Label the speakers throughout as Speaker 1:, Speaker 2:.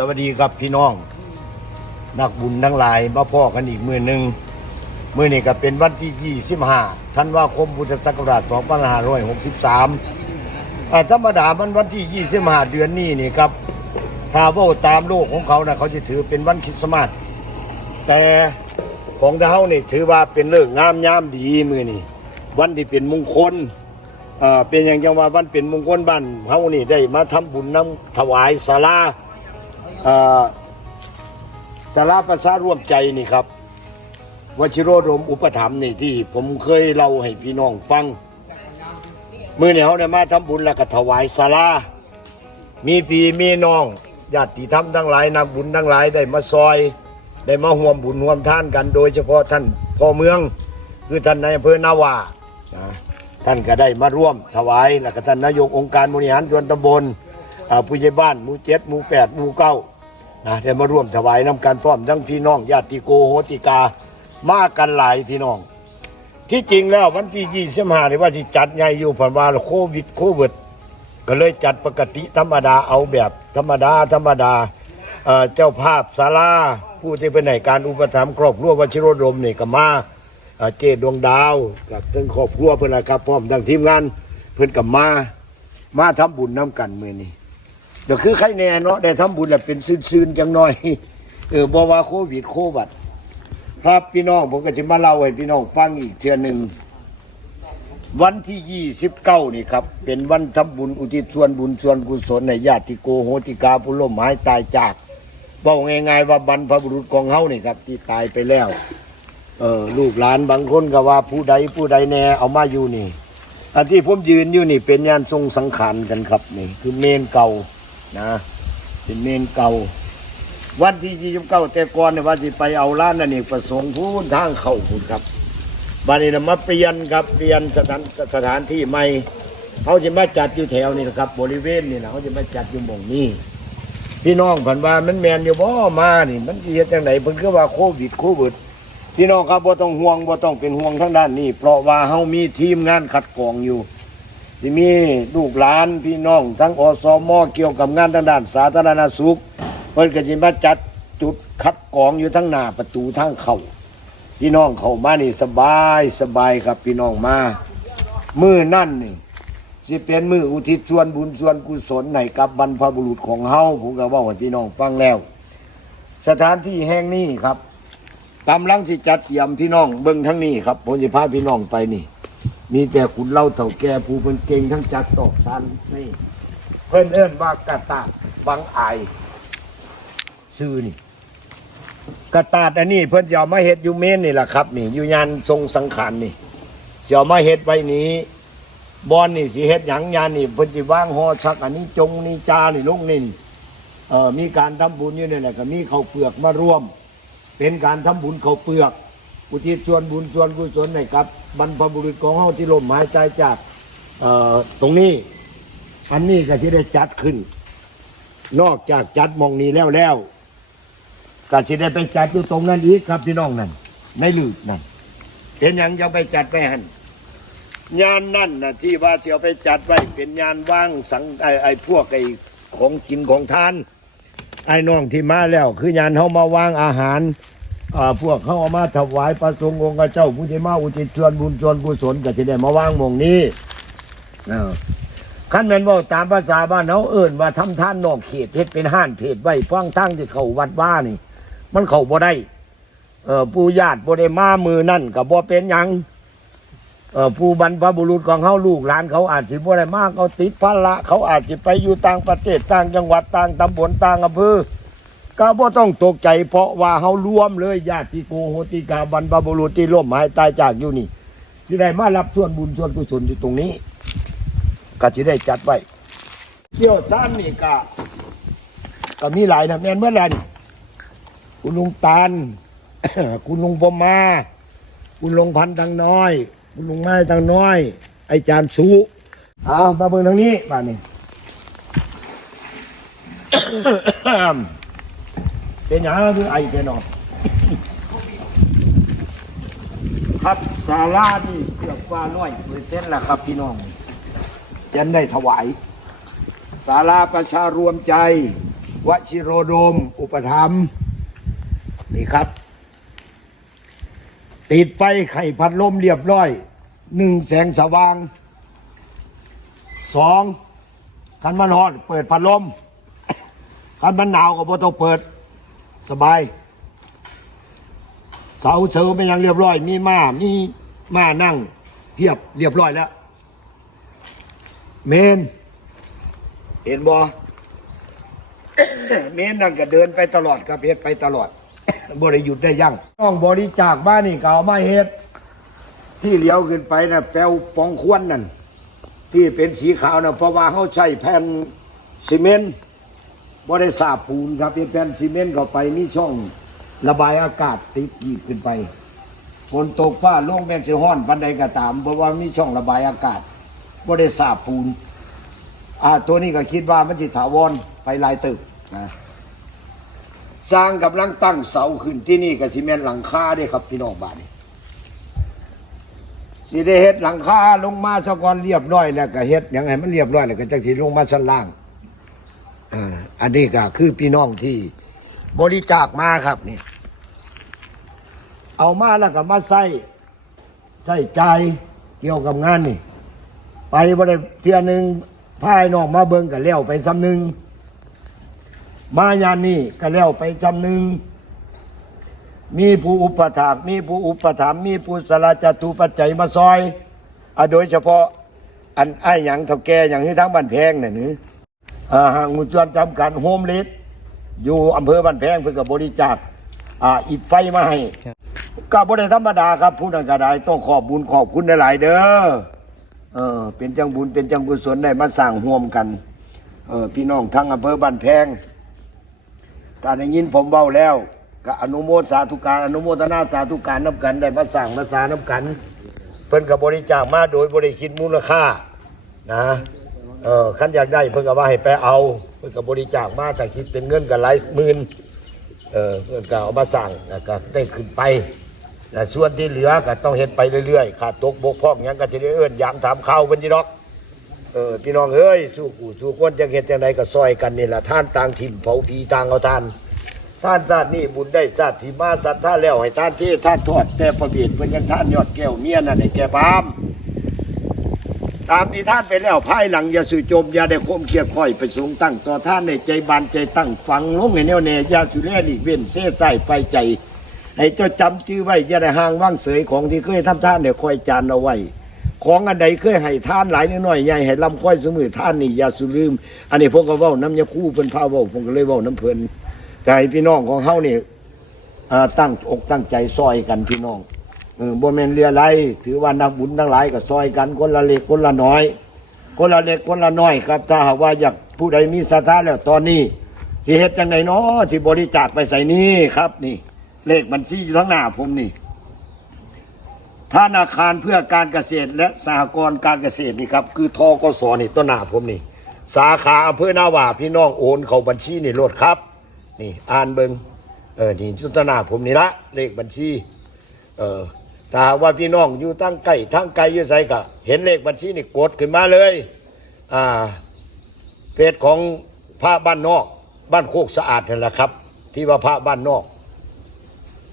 Speaker 1: สวัสดีครับพี่น้อง นักบุญทั้งหลายมาพ่อกันอีกมือหนึ่งมือนี้ก็เป็นวันที่ 25ธันวาคมพุทธศักราช2563อ่าธรรมดามันวันที่25เดือนนี้นี่ครับถ้าว่าตามโลกของเขานะเขาจะถือเป็นวันคริสต์มาสแต่ของเฮานี่ถือว่าเป็นเรื่องงามยามดีมือนี่วันที่เป็นมงคลเอ่อเป็นอย่างจังว่าวันเป็นมงคลบ้านเฮานี่ได้มาทำบุญน้ำถวายศาลา อ่อศาลาประชาร่วมใจนี่ครับวชิโรดมอุปถัมภ์นี่ที่ ผมเคยเล่าให้พี่น้องฟัง มื้อนี้เฮาได้มาทำบุญแล้วก็ถวายศาลามีพี่มีน้องญาติธรรมทั้งหลายนักบุญทั้งหลายได้มาซอย ได้มาห่วมบุญห่วมท่านกัน โดยเฉพาะท่านพ่อเมือง คือท่านนายอำเภอนาวานะท่านก็ได้มาร่วมถวาย แล้วก็ท่านนายกองค์การบริหารส่วนตำบล ผู้ใหญ่บ้านหมู่เจ็ดหมู่แปดหมู่เก้านะได้มาร่วมถวายน้ำการพร้อมทั้งพี่น้องญาติโกโหติกามากันหลายพี่น้อง ที่จริงแล้ววันที่ยี่สิบห้านี่ว่าที่จัดใหญ่อยู่ผ่านว่าโควิดโควิด ก็เลยจัดปกติธรรมดาเอาแบบธรรมดาธรรมดาเจ้าภาพศาลาผู้ที่เป็นในการอุปถัมภ์ครอบครัววชิโรดมนี่ก็มาเจดวงดาวกับทั้งครอบครัวเพื่อนละครับพร้อมทั้งทีมงานเพื่อนกับมา มาทำบุญน้ำกันมือนี้ เดี๋ยวคือใครแน่เนาะได้ทำบุญแล้วเป็นซื่นๆจังหน่อย เออบอกว่าโควิดโควิดครับพี่น้องผมก็จะมาเล่าให้พี่น้องฟังอีกเทื่อหนึ่งวันที่29นี่ครับ เป็นวันทำบุญอุทิศส่วนบุญส่วนกุศลในญาติโกโหติกาผู้ล่มหายตายจากบอกง่ายๆว่าบรรพบุรุษของเฮานี่ครับ ที่ตายไปแล้ว เออลูกหลานบางคนก็ว่าผู้ใดผู้ใดแน่เอามาอยู่นี่อันที่ผมยืนอยู่นี่เป็นงานทรงสังขารกันครับนี่ คือเมนเก่า นะเป็นเมนเก่า วันที่29แต่ก่อนเนี่ยว่าสิไปเอาร้านนั่นนี่ประสงค์พูนทางเข้าพูนครับบานนี้นะมาเปลี่ยนครับเปลี่ยนสถานสถานที่ใหม่เขาจะมาจัดอยู่แถวนี้นะครับ บริเวณนี่นะเขาจะมาจัดอยู่หม่องนี้พี่น้องผันว่ามันแมนอยู่บ่มานี่มันสิเฮ็ดจังไดเพิ่นคือว่าโควิดโควิดพี่น้องครับบ่ต้องห่วงบ่ต้องเป็นห่วงทางด้านนี้เพราะว่าเฮามีทีมงานคัดกรองอยู่ ที่มีลูกหลานพี่น้อง ทั้งอสมอเกี่ยวกับงานทางด้านสาธารณสุขเพิ่นก็สิมาจัดจุดคัดกรองอยู่ทั้งหน้าประตูทางเข้าพี่น้องเขามานี่สบายสบายครับพี่น้องมามือนั่นนี่สิเป็นมืออุทิศส่วนบุญส่วนกุศลในกับบรรพบุรุษของเฮาผมก็ว่าให้พี่น้องฟังแล้ว สถานที่แห่งนี้ครับกำลังสิจัดเตรียมพี่น้องเบิ่งทั้งนี้ครับผมจะพาพี่น้องไปนี่ มีแต่ขุนเล่าเถ่าแก่ผู้เป็นเก่งทั้งจัดตอกสันนี่ เพิ่นเอิ้นว่ากระตาบังอายซื่อนี่ กระตาดอันนี้ เพิ่นจะเอามาเฮ็ดอยู่เมนนี่แหละครับ นี่อยู่ยานทรงสังขารนี่จะเอามาเฮ็ดไว้นี้บอนนี่สิเฮ็ดหยังยานนี่เพิ่นสิว่างหอชัก อันนี้จงนี่จานี่ลงนี่นเอ่อมีการทำบุญอยู่นี่แหละก็มีเขาเปลือกมาร่วม เป็นการทำบุญเขาเปลือก อุทิศส่วนบุญส่วนกุศลให้กับ บรรพบุรุษของเฮาที่ลมหายใจจากเอ่อตรงนี้ อันนี้ก็ที่ได้จัดขึ้น นอกจากจัดมองนี้แล้วแล้วก็จะได้ไปจัดอยู่ตรงนั้นอีกครับพี่น้องนั่นในลืบนั่นเป็นยังจะไปจัดไปหันงานนั่นนะที่ว่าจะไปจัดไว้เป็นงานว่างสังไอไอพวกไอของกินของทาน ไอ้น้องที่มาแล้ว คืองานเขามาวางอาหาร อ่าพวกเขาเอามาถวายประสงค์องค์เจ้าผู้ที่มาอุทิศส่วนบุญส่วนกุศลก็จะได้มาวางหมองนี้ขั้นแม่นว่าตามภาษาบ้านเขาเอิ่นว่าทำท่านนอกเขตเพชรเป็นห้านเพจไว้ฟังทั้งที่เขาวัดว่านี่ มันเขาบ่ได้ เออผู้ญาติบ่ได้มามือนั่นก็บ่เป็นยังเออผู้บรรพบุรุษของเขาลูกหลานเขาอาจสิบ่ได้มากเขาติดภาระเขาอาจจะไปอยู่ต่างประเทศต่างจังหวัดต่างตำบลต่างอำเภอ ก็บ่ต้องตกใจเพราะว่าเขารวมเลยญาติโกโหติกาบรรพบุรุษที่ล่มหายตายจากอยู่นี่สิได้มารับส่วนบุญส่วนกุศลอยู่ตรงนี้ ก็สิได้จัดไว้เกี่ยวท่านนี่ก็ก็มีหลายนะแม่นเมื่อไรนี่คุณลุงตาลคุณลุงพมา คุณลุงพันธ์ตังน้อย คุณลุงไม้ตังน้อย ไอจานสูเอามาเบิ่งทางนี้บ้านนี้ เป็นอย่างคือไอเป็นออกครับสารานี่เกือบว่าร้อยเปอร์เซ็นต์ละครับพี่น้องจะได้ถวายศาลาประชารวมใจ วชิโรโดม อุปถัมภ์นี่ครับ ติดไฟไข่พัดลมเรียบร้อยหนึ่งแสงสว่างสองคันมันร้อนเปิดพัดลมคันมันหนาวก็บ่ต้องเปิด สบาย เสาเสริมไปยังเรียบร้อย มีม้ามีม้านั่งเทียบเรียบร้อยแล้ว เมน เห็นบ่เมนนั่นก็เดินไปตลอดครับเฮ็ดไปตลอดบ่ได้หยุดได้ยั่งต้องบริจาคบ้านนี่เก็เอามาเฮ็ดที่เลี้ยวขึ้นไปนะแปลวปองควนนั่นที่เป็นสีขาวนะเพราะว่าเขาใช้แผ่นซีเมนต์ บ่ได้สาบปูนครับเป็นแผ่นซีเมนต์เข้าไปมีช่องระบายอากาศติดกีบขึ้นไปฝนตกฟ้าลงแม่นสิฮ้อนปันใดก็ตามเพราะว่ามีช่องระบายอากาศบ่ได้สาบปูนอ่าตัวนี้ก็คิดว่ามันสิถาวรไปลายตึกนะสร้างกำลังตั้งเสาขึ้นที่นี่กับซีเมนต์หลังคาด้ครับพี่น้องบ้านนี้สิได้เฮ็ดหลังคาลงมาซะก่อนเรียบร้อยแล้วก็เฮ็ดยังไงมันเรียบร้อยแล้วก็จังสิลงมาชั้นล่าง อ่าอันนี้ก็คือพี่น้องที่บริจาคมาครับนี่เอามาแล้วก็มาใส่ใส่ใจเกี่ยวกับงานนี่ ไปบ่ได้เที่ยหนึ่งพายนองมาเบิ่งก็แล้วไปซ้ำหนึ่งมายานนี่ก็แล้วไปซ้ำหนึ่งมีผู้อุปถากมีผู้อุปถัมภ์มีผู้สละจตุปัจจัยมาซอยอโดยเฉพาะ อันไอ้หยังเท่าแก่อย่างที่ทั้งบ้านแพงน่ะนี่อ่า หางมุจวนจำกัดโฮมลิสอยู่อำเภอบ้านแพงเพื่อกับบริจาคอ่าอิฐไฟมาให้ก็บ่ได้ธรรมดาครับผู้นั้นก็ได้ต้องขอบบุญขอบคุณหลาย ๆ เด้อเออเป็นจังบุญเป็นจังบุญสนได้มาสร้างร่วมกันเออพี่น้องทั้งอำเภอบ้านแพงการได้ยินผมเบาแล้วก็อนุโมทสาธุการอนุโมทนาสาธุการนับกันได้มาสร้างมาสานับกัน เพิ่นกับบริจาคมาโดยบริคิดมูลค่านะ เออขันอยากได้เพิ่นก็ว่าให้ไปเอา เพิ่นกับบริจาคมาถ้าคิดเป็นเงินก็หลายหมื่นเออเพิ่นก็เอามาสร้างแล้วก็ได้ขึ้นไปและส่วนที่เหลือก็ต้องเฮ็ดไปเรื่อยๆขาดตกบกพร่องหยังก็จะได้เอื้อนยามถามข่าวเพิ่นจีดอกเออพี่น้องเอ้ยสู้กูสู้คนจังเฮ็ดจังไดก็ซอยกันนี่ล่ะท่านต่างถิ่นเผาผีต่างเอาท่านท่านชาตินี้บุญได้ชาติที่มาสัตว์ท่าแล้วให้ท่านที่ท่านทอดแต่ประเบียดเพิ่นยังท่านยอดแก้วเมียนั่นให้แก่พาม ตามที่ท่านไปแล้วภายหลังยาสุจมยาได้คมเคียดค่อยไปสูงตั้งต่อท่านในใจบานใจตั้งฝังลงให้แน่วแน่อย่าสุแลหลีกเว้นเส้ใส่ไฟใจให้เจ้าจำชื่อไว้ยาได้ห่างว่างเสยของที่เคยทำท่านเนี่ยคอยจานเอาไว้ ของอันใดเคยให้ท่านหลายนิดหน่อยใหญ่ให้ลำค่อยสมือท่านนี่ยาสุลืม อันนี้พวกก็เว้าน้ำยาคู่เป็นพาเว้าผมก็เลยเว้าน้ำเพลินให้พี่น้องของเฮานี่ตั้งอกตั้งใจซอยกันพี่น้อง เออบ่แม่นเรียไรถือว่านักบุญทั้งหลายก็ซอยกันคนละเล็กคนละน้อย คนละเล็กคนละน้อยครับถ้าหากว่าอยากผู้ใดมีศรัทธาแล้วตอนนี้สิเฮ็ดจังไดเนาะสิบริจาคไปใส่นี่ครับนี่ เลขบัญชีอยู่ทั้งหน้าผมนี่ธนาคารเพื่อการเกษตรและสหกรณ์การเกษตรนี่ครับ คือทกสนี่ต้นหน้าผมนี่ สาขาอำเภอนาว่าพี่น้องโอนเข้าบัญชีนี่โลดครับ นี่อ่านเบิงเออนี่จุดหน้าผมนี่ละเลขบัญชี เออ ถ้าว่าพี่น้องอยู่ตั้งใกล้ทั้งไกลอยู่ไสก็เห็นเลขบัญชีนี่กดขึ้นมาเลย อ่าเพจของพระบ้านนอก บ้านโคกสะอาดนั่นแหละครับ ที่ว่าพระบ้านนอก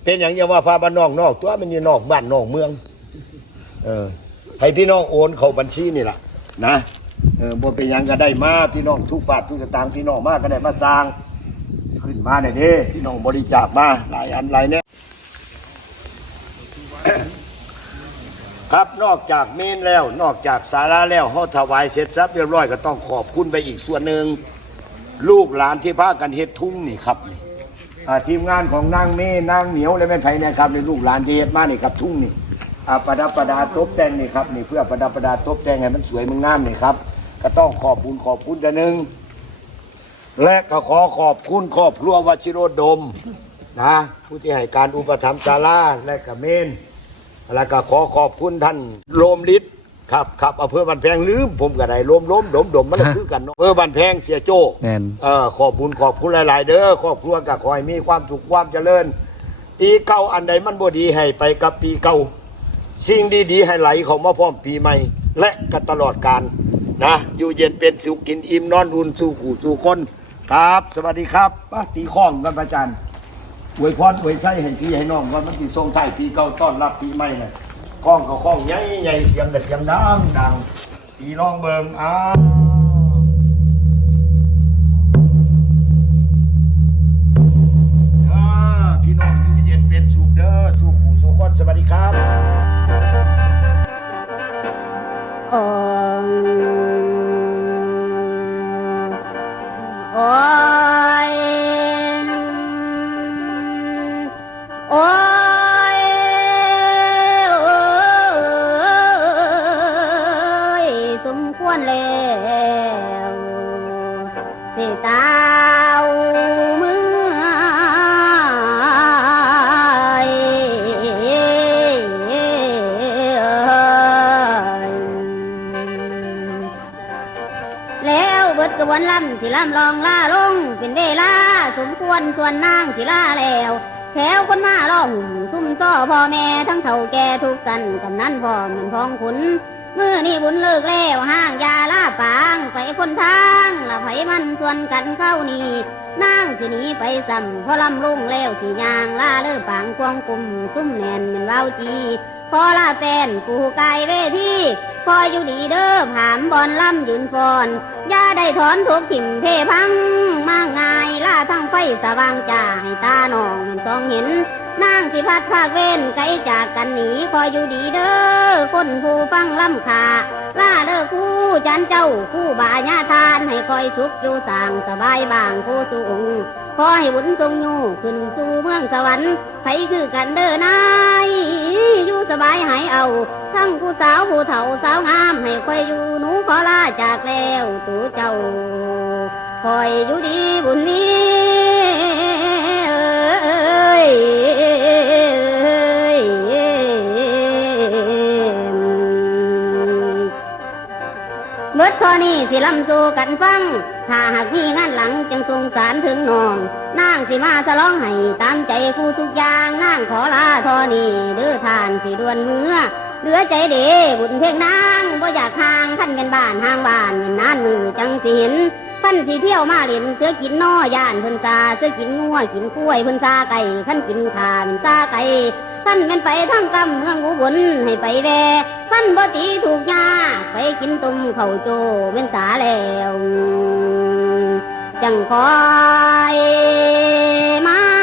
Speaker 1: เป็นอย่างยังว่าพระบ้านนอกนอก ตัวมันอยู่นอกบ้านนอกเมือง เออ ให้พี่น้องโอนเข้าบัญชีนี่แหละนะเออบ่เป็นหยังก็ได้มาพี่น้องทุกบาททุกสตางค์พี่น้องมากก็ได้มาสร้าง ขึ้นมาได้เด้พี่น้องบริจาคมาหลายอันหลายเนี่ย ครับนอกจากเมนแล้ว นอกจากสาราแล้วเฮาถวายเสร็จสับเรียบร้อยก็ต้องขอบคุณไปอีกส่วนหนึ่งลูกหลานที่พากันเฮ็ดทุ่งนี่ครับนี่อ่าทีมงานของนางเมนางเหนียวและแม่ไผเนะครับในลูกหลานที่เฮ็ดมานี่ครับทุ่งนี่อ่าประดับประดาตกแต่งนี่ครับนี่เพื่อประดับประดาตกแต่งให้มันสวยมันงามนี่ครับ ก็ต้องขอบคุณขอบคุณกันหนึ่งและก็ขอขอบคุณครอบครัววชิโรดมนะผู้ที่ให้การอุปถัมภ์ศาลาและกับเมน แล้วก็ขอขอบคุณท่านโลมฤทธิ์ครับครับอำเภอบ้านแพงลืมผมก็ได้ล้มล้มดมดมมันก็คือกันเนาะอำเภอบ้านแพงเสียโจ้
Speaker 2: แม่น
Speaker 1: เออขอบคุณขอบคุณหลาย ๆ เด้อครอบครัวก็ขอให้มีความสุขความเจริญ ปีเก่าอันใดมันบ่ดีให้ไปกับปีเก่า สิ่งดีๆให้ไหลเข้ามาพร้อมปีใหม่ และก็ตลอดกาลนะ อยู่เย็นเป็นสุขกินอิ่มนอนอุ่นสู่ขู่สู่คน ครับ สวัสดีครับป้าตีข้องกันพระอาจารย์ อวยพรอวยชัยให้พี่ให้น้องว่ามันที่ทรงไทยปีเก่าต้อนรับปีใหม่น่ะข้องก็ข้องใหญ่ใหญ่เสียงเด็ดเสียงดังดังปีน้องเบิงอ้าว
Speaker 2: ที่ตาวมือแล้วเบิดกระวนลำสิลำลองล่าลง เป็นเวลาสมควรส่วนนางสิล่าแล้ว แถวคนมาล่อหุ่มซุ่มซ้อพ่อแม่ทั้งเฒ่าแก่ทุกสันกำนันพ่อมันพ้องขุนมือนี่บุญเลิกแล้วห้างยาล่าปางไปคนทาง มันส่วนกันเข้านี่นางสิหนีไปซ้ำพอลำลุงแล้วสิยางล่าเลิกปางควงกลุ่มซุ่มแน่นเป็นเว้าจีพอลาเป็นกูไกลเวทีพออยู่ดีเด้อผามบอลล่ำยืนฟอนย่าได้ถอนทุกถิ่มเทพัง มากง่ายล่าทั้งไฟสว่างจ่าให้ตาหนองมันสองเห็นนางสิพัดภาคเว้นไกลจากกันหนีคอยอยู่ดีเด้อ คนผู้ฟังล่ำขาล่าเด้อคู่จันเจ้าคู่บาญาทานให้คอยสุขอยู่สางสบายบางผู้สูงขอให้บุญทรงอยู่ขึ้นสู่เมืองสวรรค์ไผคือกันเด้อนายอยู่สบายหายเอา ทั้งผู้สาวผู้เฒ่าสาวงามให้คอยอยู่หนูขอลาจากแล้วตูเจ้าคอยอยู่ดีบุญมีเอ้ย บิดข้อนี้สิลำสู่กันฟัง ถ้าหากมีงานหลังจึงสงสารถึงน้องนางสิมาสลองให้ตามใจคู่ทุกอย่างนางขอลาทอนี่เด้อทานสิดวนเมื่อเหลือใจเดบุญเพ่งนางบ่อยากห่างท่านเป็นบ้านห่างบ้านเป็นนานมือจังสิเห็น ท่านสีเที่ยวมาเล่นเสือกินนอย่านพันซาเสือกินงัวกินกล้วยพันซาไก่ขั้นกินขาเป็นซาไก่ท่านเป็นไปทั้งกำเมืองอุบลให้ไปแวท่านบ่ตีถูกยาไปกินตุ่มเข่าโจเป็นสาแล้วจังคอยมา